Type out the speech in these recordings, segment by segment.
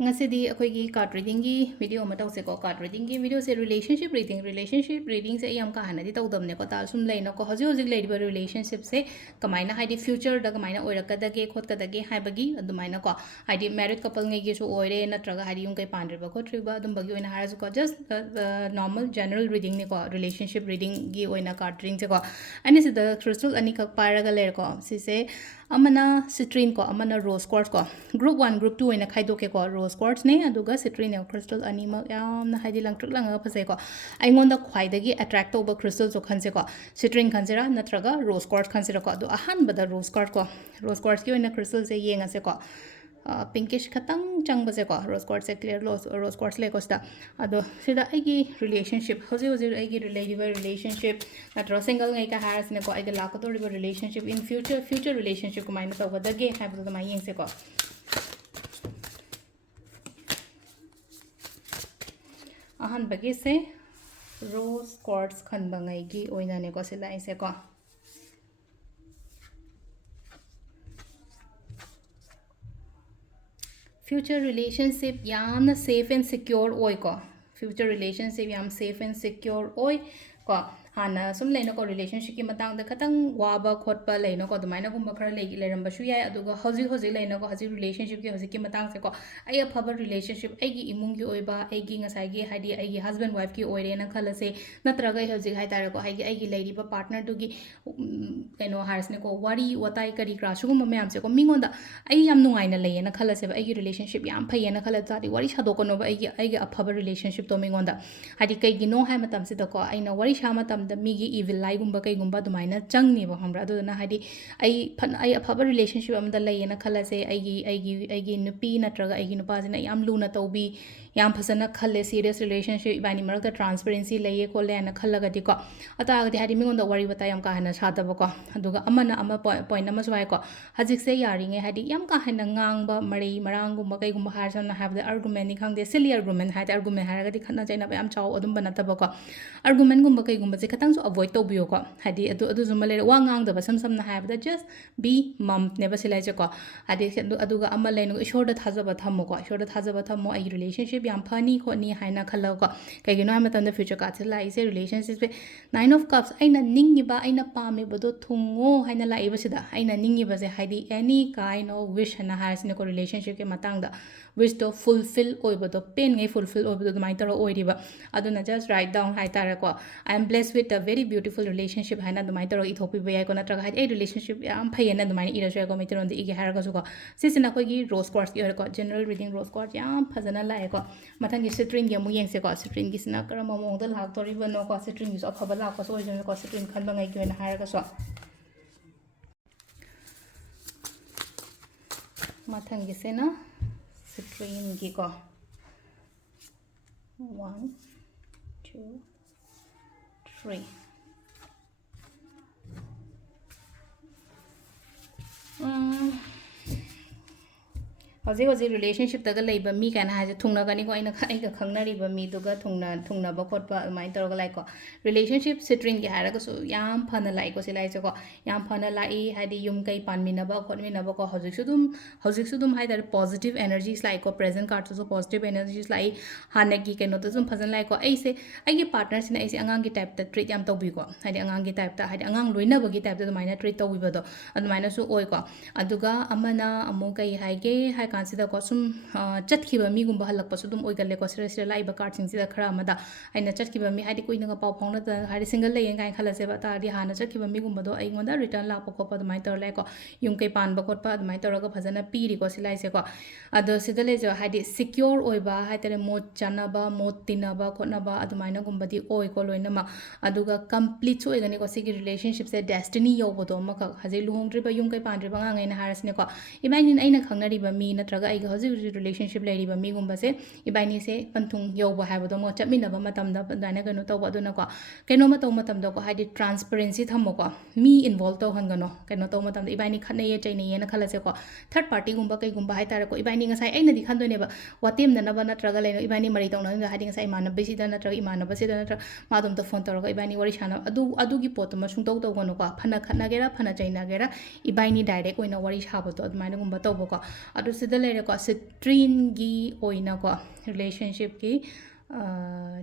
ngasi di akoi gi card reading gi video ma taw se ko card reading gi video se relationship reading se yam ka hana di taw dam ne ko ta sum leina ko hoji hoji lei ba relationship se kamaina haidi future da kamaina oira ka da ge khot ka da ge hai bagi adumaina ko haidi married couple ngai gi so oire natraga haidi yung kai pandre ba ko tri ba adum bagi oina harasu ko just normal general reading ne ko relationship reading gi oina card reading se ko ani se da crystal ani ka paraga le ko si se amana citrine ko amana rose quartz ko group 1 group 2 oina khai do ke ko rose quartz ne aduga citrine ne crystal ani ma yamna haidi lang truk lang phase ko aingonda khwai da gi attract over crystal so khanse ko citrine khansera natraga rose quartz khansera ko adu ahan bada rose quartz ki oina crystal se yenga se ko pinkish khatang chang base ko rose quartz se clear rose quartz le ko sta ado sida aigi relationship hoji hoji aigi relationship natra single ngai ka haras ne ko aigi la ko to relationship in future relationship ko maina to da ge ha bu da mai yeng se ko ahan bagi se rose quartz khan bangai gi oina ne ko sila ise ko future relationship yamna safe and secure oi ko future relationship yam safe and secure oi ko hana sum leina ko relationship ki matang da khatang waba khotpa leina ko dumaina gumba khara legi leram ba shu yai aduga hoji leina ko hoji relationship ki matang se ko ai phaba relationship ai gi imung gi oiba ai gi ngasai gi hadi ai gi husband wife ki oire na khala se natraga hoji hai tar ko ai gi leiri ba partner du gi kaino harsne ko wari watai kari kra sugum ma yam se ko mingonda ai yam nungai na leina na khala se ai gi relationship yam phai na khala tadi wari sado ko no ba ai gi aphaba relationship to mingonda hadi kai gi no hai matam se da ko ai na wari sha matam da migi evil lai gumba kai gumba dumaina changni ba hamra adu na hadi ai aphaba relationship am da leina khala se ai gi nupi natraga ai gi nupa jina yam luna taubi yam phasana khalle serious relationship ibani marak da transparency leiye ko le na khallaga di ko ata ga di hadi mingonda wari bata yam ka hana sha da ba ko aduga amana ama point ama swai ko hajik se yari nge hadi yam ka hana ngang ba mari marang gumba kai gumba har sana have the argument ni khang de silly argument hai argument har ga di khana jaina ba yam chaw adum bana ta ba ko argument gumba kai gumba je khatang so avoid to biyo ko hadi adu zuma le wa ngang da ba sam na have the just be mom ne ba silai je ko hadi aduga ama le no ishor da thaja ba thammo ko ishor da thaja ba thammo ai relationship yam phani ko ni haina khala ko kai gi no ha matan da future ka thila ai se relationship be 9 of cups aina ningi ba aina pame bodo thungo haina la iba sida aina ningi ba se haidi any kind of wish hana has ne ko relationship ke matang da wish to fulfill oi bodo pain ngai fulfill oi bodo mai taro oi riba aduna just write down hai tara ko I am blessed with a very beautiful relationship haina dumai taro I thopi ba ko na traga hai relationship yam phai na dumai ira so ko mai taro igi har ga so ko sisina ko gi rose quartz ki ko general reading rose quartz yam phajana la ko mathang gi citrine gi mu yeng se ko citrine gi sina kara mo mong da lak tori ba no ko citrine gi so phaba la ko so oi ko citrine khan ba ngai ki na har ga so mathang gi se na citrine gi ko 1 2 3 Hoji relationship taga leiba mi kana haje thungna gani ko aina ai ga khangna riba mi duga thungna ba khotpa mai toroga lai ko relationship citrine gi haraga so yam phana lai ko silai ko yam phana lai hadi yum kai panmina ba khotmina ba ko hojik sudum hai dar positive energies lai ko present card so positive energies lai hana gi keno to sum phazan lai ko ai se ai gi partner sin ai se angang gi type ta treat yam tobi ko hadi angang gi type ta hadi angang loina ba gi type ta maina treat tobi ba do admaina su oi ko aduga amana amu kai hai ge hai kansida ko sum chatkiba mi gumba halakpa sudum oigale ko sira laiba card sing sida khara amada aina chatkiba mi hadi koina ga paw phongna da hadi single lay ngai khala se ba ta di hana chatkiba mi gumba do ai ngonda return la pa ko pa mai tor lai ko yung kai pan ba khot pa mai tor ga phajana pi ri ko silai se ko ado sida le jo hadi secure oiba hai tare mod chana ba mod tina ba khotna ba adumaina gumba di oi ko loina ma aduga complete so egani ko sigi relationship se destiny yo bodo ma ka haje luhong tri ba yung kai pan tri ba ngai na haras ne ko ibainin aina khangna ri ba mi natraga ai ga hoji relationship lai ri ba mi gumba se ibaini se panthung yo ba ha ba do mo chapmina ba matam da dana ga no to ba do na ko kaino ma to matam da ko hadi transparency thamo ko mi involve to han ga no kaino to matam da ibaini khane ye chaine ye na khala se ko third party gumba kai gumba hai tar ko ibaini nga sai aina di khan do ne ba watem na ba natraga lai no ibaini mari to na hadi nga sai mana be si da natraga imana ba si da natraga ma dum to phone to ko ibaini wari shana adu gi pot ma sung to to no ko phana khana gera phana chaina gera ibaini direct oina wari sha ba to admaina gumba to ba ko adu se ꯁꯤꯗ ꯂꯩꯔꯦꯀꯣ ꯁꯤꯇ꯭ꯔꯤꯟꯒꯤ ꯑꯣꯏꯅꯀꯣ ꯔꯤꯂꯦꯁꯟꯁꯤꯞꯀꯤ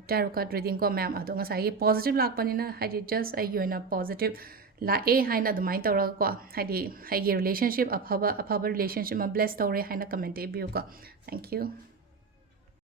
ꯇꯦꯔꯣ card reading ꯀꯣ ꯃꯌꯥꯝ ꯑꯗꯣ ꯉꯁꯥꯏꯒꯤ ꯄꯣꯖꯤꯇꯤቭ ꯂꯥꯛꯄꯅꯤꯅ ꯍꯥꯏꯗꯤ just ꯑꯩꯒꯤ ꯑꯣꯏꯅ ꯄꯣꯖꯤꯇꯤቭ ꯂꯥꯛꯑꯦ ꯍꯥꯏꯅ ꯑꯗꯨꯃꯥꯏꯅ ꯇꯧꯔꯒꯀꯣ ꯍꯥꯏꯗꯤ ꯑꯩꯒꯤ ꯔꯤꯂꯦꯁꯟꯁꯤꯞ ꯑꯐꯕ ꯔꯤꯂꯦꯁꯟꯁꯤꯞ ꯑꯃ ꯕ꯭ꯂꯦꯁ ꯇꯧꯔꯦ ꯍꯥꯏꯅ ꯀꯃꯦꯟꯇ ꯏꯕꯤꯌꯨꯀꯣ ꯊꯦꯡꯛ ꯌꯨ